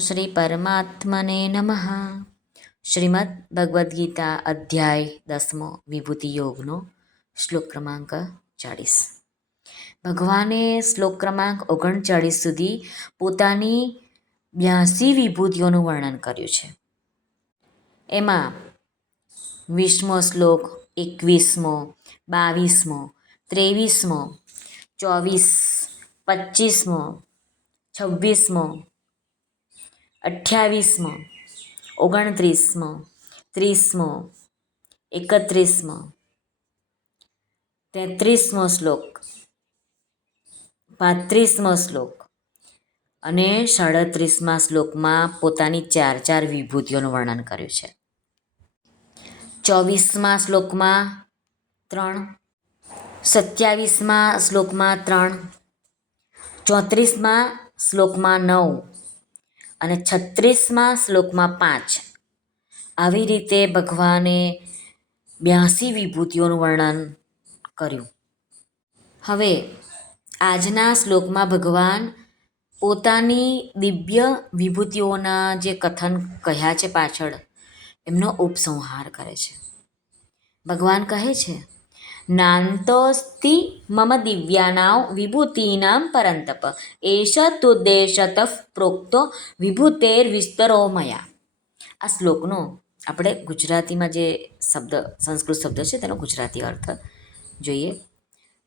શ્રી પરમાત્મને નમઃ શ્રીમદ ભગવદ્ ગીતા અધ્યાય દસમો વિભૂતિ યોગનો શ્લોક ક્રમાંક ચાળીસ ભગવાને શ્લોક ક્રમાંક ઓગણચાળીસ સુધી પોતાની બ્યાસી વિભૂતિઓનું વર્ણન કર્યું છે। એમાં વીસમો શ્લોક, એકવીસમો, બાવીસમો, ત્રેવીસમો, ચોવીસ પચીસમો છવ્વીસમો અઠ્યાવીસમો, ઓગણત્રીસમો, ત્રીસમો, એકત્રીસમો, તેત્રીસમો શ્લોક, પાંત્રીસમો શ્લોક અને સાડત્રીસમા શ્લોકમાં પોતાની ચાર ચાર વિભૂતિઓનું વર્ણન કર્યું છે. ચોવીસમા શ્લોકમાં ત્રણ, સત્યાવીસમા શ્લોકમાં ત્રણ, ચોત્રીસમા શ્લોકમાં નવ અને છત્રીસમાં શ્લોકમાં પાંચ. આવી રીતે ભગવાને બ્યાસી વિભૂતિઓનું વર્ણન કર્યું. હવે આજના શ્લોકમાં ભગવાન પોતાની દિવ્ય વિભૂતિઓના જે કથન કહ્યા છે પાછળ, એમનો ઉપસંહાર કરે છે. ભગવાન કહે છે નાંતોસ્તિ મમ દિવ્યાનાં વિભૂતિનાં પરંતપ એષ તુદ્દેશત પ્રોક્તો વિભૂતેર વિસ્તરો મયા આ શ્લોકનો આપણે ગુજરાતીમાં જે શબ્દ સંસ્કૃત શબ્દ છે તેનો ગુજરાતી અર્થ જોઈએ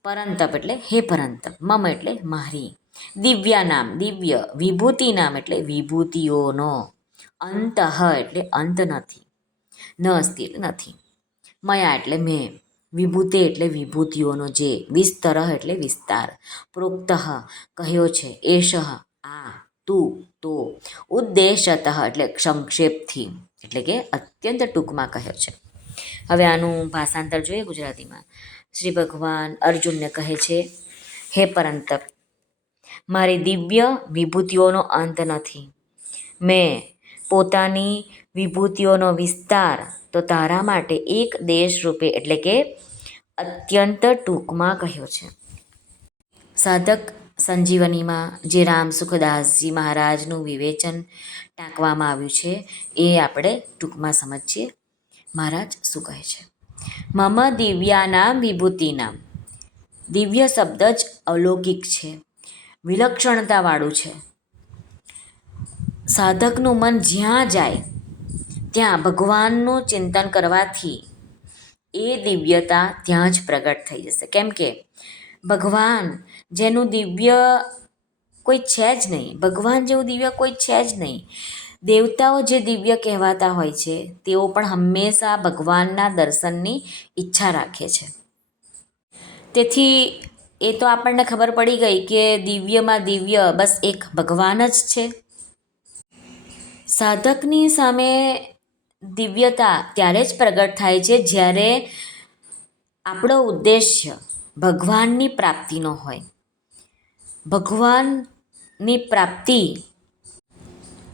પરંતપ એટલે હે પરંતપ મમ એટલે મારી દિવ્યા નામ દિવ્ય વિભૂતિ નામ એટલે વિભૂતિઓનો અંત એટલે અંત નથી ન અસ્તિ એટલે નથી મયા એટલે મેં વિભૂતે એટલે વિભૂતિઓનો જે વિસ્તર એટલે વિસ્તાર. પ્રોક્ત કહ્યો છે, એષ, આ, તું, તો. ઉદ્દેશત એટલે સંક્ષેપથી, એટલે કે અત્યંત ટૂંકમાં કહ્યો છે. હવે આનું ભાષાંતર જોઈએ ગુજરાતીમાં. શ્રી ભગવાન અર્જુનને કહે છે, હે પરંતપ, મારી દિવ્ય વિભૂતિઓનો અંત નથી. મેં પોતાની વિભૂતિઓનો વિસ્તાર. તો તારા માટે એક દેશ રૂપે એટલે કે અત્યંત ટૂંકમાં કહ્યો છે. સાધક સંજીવનીમાં જે રામ સુખદાસજી મહારાજનું વિવેચન ટાંકવામાં આવ્યું છે, એ આપણે ટૂંકમાં સમજીએ. મહારાજ શું કહે છે? મમ દિવ્યાનામ વિભૂતિનામ. દિવ્ય શબ્દ જ અલૌકિક છે. વિલક્ષણતાવાળું છે. સાધકનું મન જ્યાં જાય ત્યાં ભગવાનનું ચિંતન કરવાથી એ દિવ્યતા ત્યાં જ પ્રગટ થઈ જશે. કેમ કે ભગવાન જેનું દિવ્ય કોઈ છે જ નહીં, ભગવાન જેવું દિવ્ય કોઈ છે જ નહીં. દેવતાઓ જે દિવ્ય કહેવાતા હોય છે, તેઓ પણ હંમેશા ભગવાનના દર્શનની ઈચ્છા રાખે છે. તેથી એ તો આપણને ખબર પડી ગઈ કે દિવ્યમાં દિવ્ય બસ એક ભગવાન જ છે. સાધકની સામે દિવ્યતા ત્યારે જ પ્રગટ થાય છે જ્યારે આપણો ઉદ્દેશ્ય ભગવાનની પ્રાપ્તિનો હોય. ભગવાનની પ્રાપ્તિ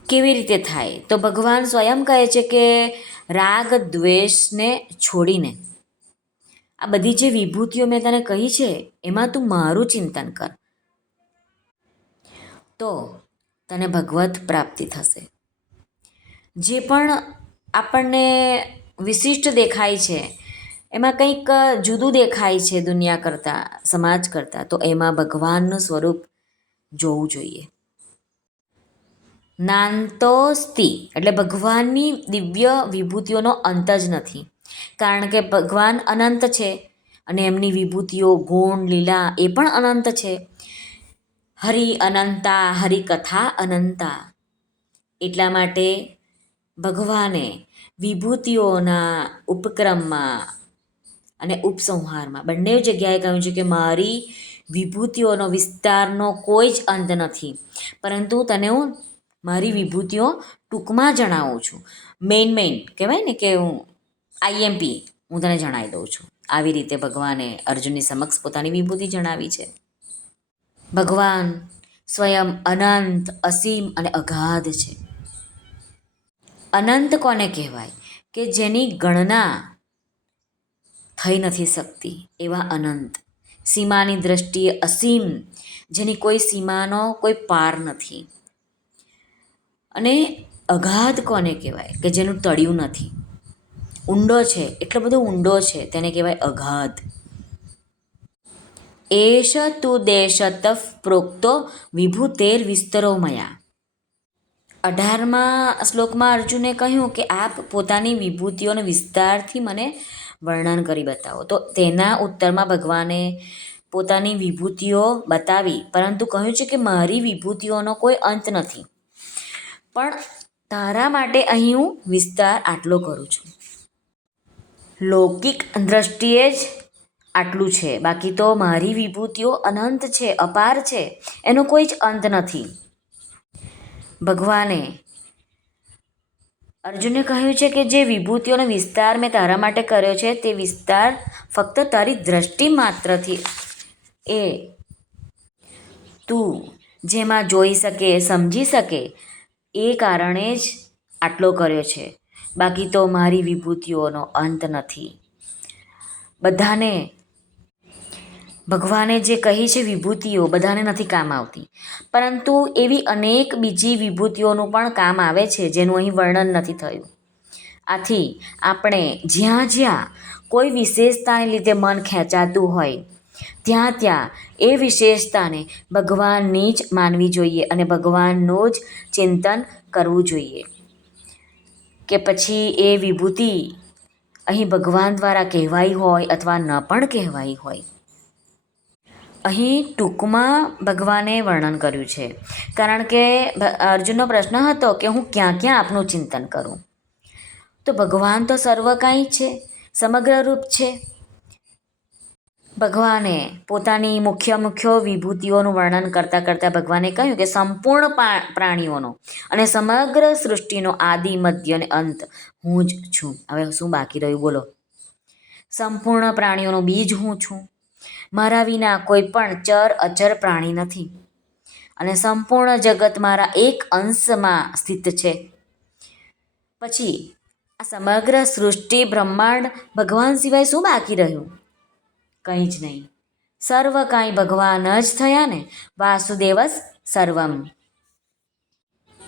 કેવી રીતે થાય? તો ભગવાન સ્વયં કહે છે કે રાગ, દ્વેષને છોડીને. આ બધી જે વિભૂતિઓ મેં તને કહી છે, એમાં તું મારું ચિંતન કર. તો તને ભગવત પ્રાપ્તિ થશે. જે પણ આપણને વિશિષ્ટ દેખાય છે. એમાં કંઈક જુદું દેખાય છે દુનિયા કરતાં, સમાજ કરતાં. તો એમાં ભગવાનનું સ્વરૂપ જોવું જોઈએ. નાંતોસ્તિ એટલે ભગવાનની દિવ્ય વિભૂતિઓનો અંત જ નથી. કારણ કે ભગવાન અનંત છે અને એમની વિભૂતિઓ ગુણ, લીલા, એ પણ અનંત છે. હરિ અનંતા, હરિકથા અનંતા. એટલા માટે ભગવાને વિભૂતિઓના ઉપક્રમમાં અને ઉપસંહારમાં, બંને જગ્યાએ કહ્યું છે કે મારી વિભૂતિઓનો વિસ્તારનો કોઈ જ અંત નથી, પરંતુ તને હું મારી વિભૂતિઓ ટૂંકમાં જણાવું છું. મેઇન મેઇન કહેવાય ને કે હું આઈએમપી હું તને જણાવી દઉં છું. આવી રીતે ભગવાને અર્જુનની સમક્ષ પોતાની વિભૂતિ જણાવી છે. ભગવાન સ્વયં અનંત, અસીમ અને અગાધ છે. અનંત કોને કહેવાય? કે જેની ગણના થઈ નથી શકતી એવા અનંત. સીમાની દ્રષ્ટિએ અસીમ, જેની કોઈ સીમાનો કોઈ પાર નથી. અને અગાધ કોને કહેવાય? કે જેનું તળિયું નથી. ઊંડો છે, એટલો બધો ઊંડો છે, તેને કહેવાય અગાધ. એશ તુ દેશતઃ પ્રોક્તો વિભૂતેર વિસ્તરો મયા અઢારમાં શ્લોકમાં અર્જુને કહ્યું કે આપ પોતાની વિભૂતિઓનો વિસ્તારથી મને વર્ણન કરી બતાવો. તો તેના ઉત્તરમાં ભગવાને પોતાની વિભૂતિઓ બતાવી, પરંતુ કહ્યું છે કે મારી વિભૂતિઓનો કોઈ અંત નથી. પણ તારા માટે અહીં હું વિસ્તાર આટલો કરું છું. લૌકિક દ્રષ્ટિએ જ આટલું છે. બાકી તો મારી વિભૂતિઓ અનંત છે, અપાર છે. એનો કોઈ જ અંત નથી. ભગવાને. અર્જુને કહ્યું છે કે જે વિભૂતિઓનો વિસ્તાર મેં તારા માટે કર્યો છે, તે વિસ્તાર ફક્ત તારી દ્રષ્ટિ માત્રથી એ તું જેમાં જોઈ શકે, સમજી શકે, એ કારણે જ આટલો કર્યો છે. બાકી તો મારી વિભૂતિઓનો અંત નથી. બધાને ભગવાને જે કહી છે વિભૂતિઓ, બધાને નથી કામ આવતી. પરંતુ એવી અનેક બીજી વિભૂતિઓનું પણ કામ આવે છે, જેનું અહીં વર્ણન નથી થયું. આથી આપણે જ્યાં જ્યાં કોઈ વિશેષતાને લીધે મન ખેંચાતું હોય, ત્યાં ત્યાં એ વિશેષતાને ભગવાનની જ માનવી જોઈએ અને ભગવાનનું જ ચિંતન કરવું જોઈએ. કે પછી એ વિભૂતિ અહીં ભગવાન દ્વારા કહેવાઈ હોય અથવા ન પણ કહેવાઈ હોય. અહીં ટૂંકમાં ભગવાને વર્ણન કર્યું છે. કારણ કે અર્જુનનો પ્રશ્ન હતો કે હું ક્યાં ક્યાં આપનું ચિંતન કરું? તો ભગવાન તો સર્વ કાંઈ છે, સમગ્ર રૂપ છે. ભગવાને પોતાની મુખ્ય મુખ્ય વિભૂતિઓનું વર્ણન કરતાં કરતાં ભગવાને કહ્યું કે સંપૂર્ણ પ્રાણીઓનો અને સમગ્ર સૃષ્ટિનો આદિ, મધ્ય અને અંત હું જ છું. હવે શું બાકી રહ્યું બોલો? સંપૂર્ણ પ્રાણીઓનો બીજ હું છું. મારા વિના કોઈ પણ ચર અચર પ્રાણી નથી. અને સંપૂર્ણ જગત મારા એક અંશમાં સ્થિત છે. પછી, આ સમગ્ર સૃષ્ટિ બ્રહ્માંડ ભગવાન સિવાય શું બાકી રહ્યું? કંઈ જ નહીં. સર્વ કાંઈ ભગવાન જ થયા ને? વાસુદેવસ સર્વમ.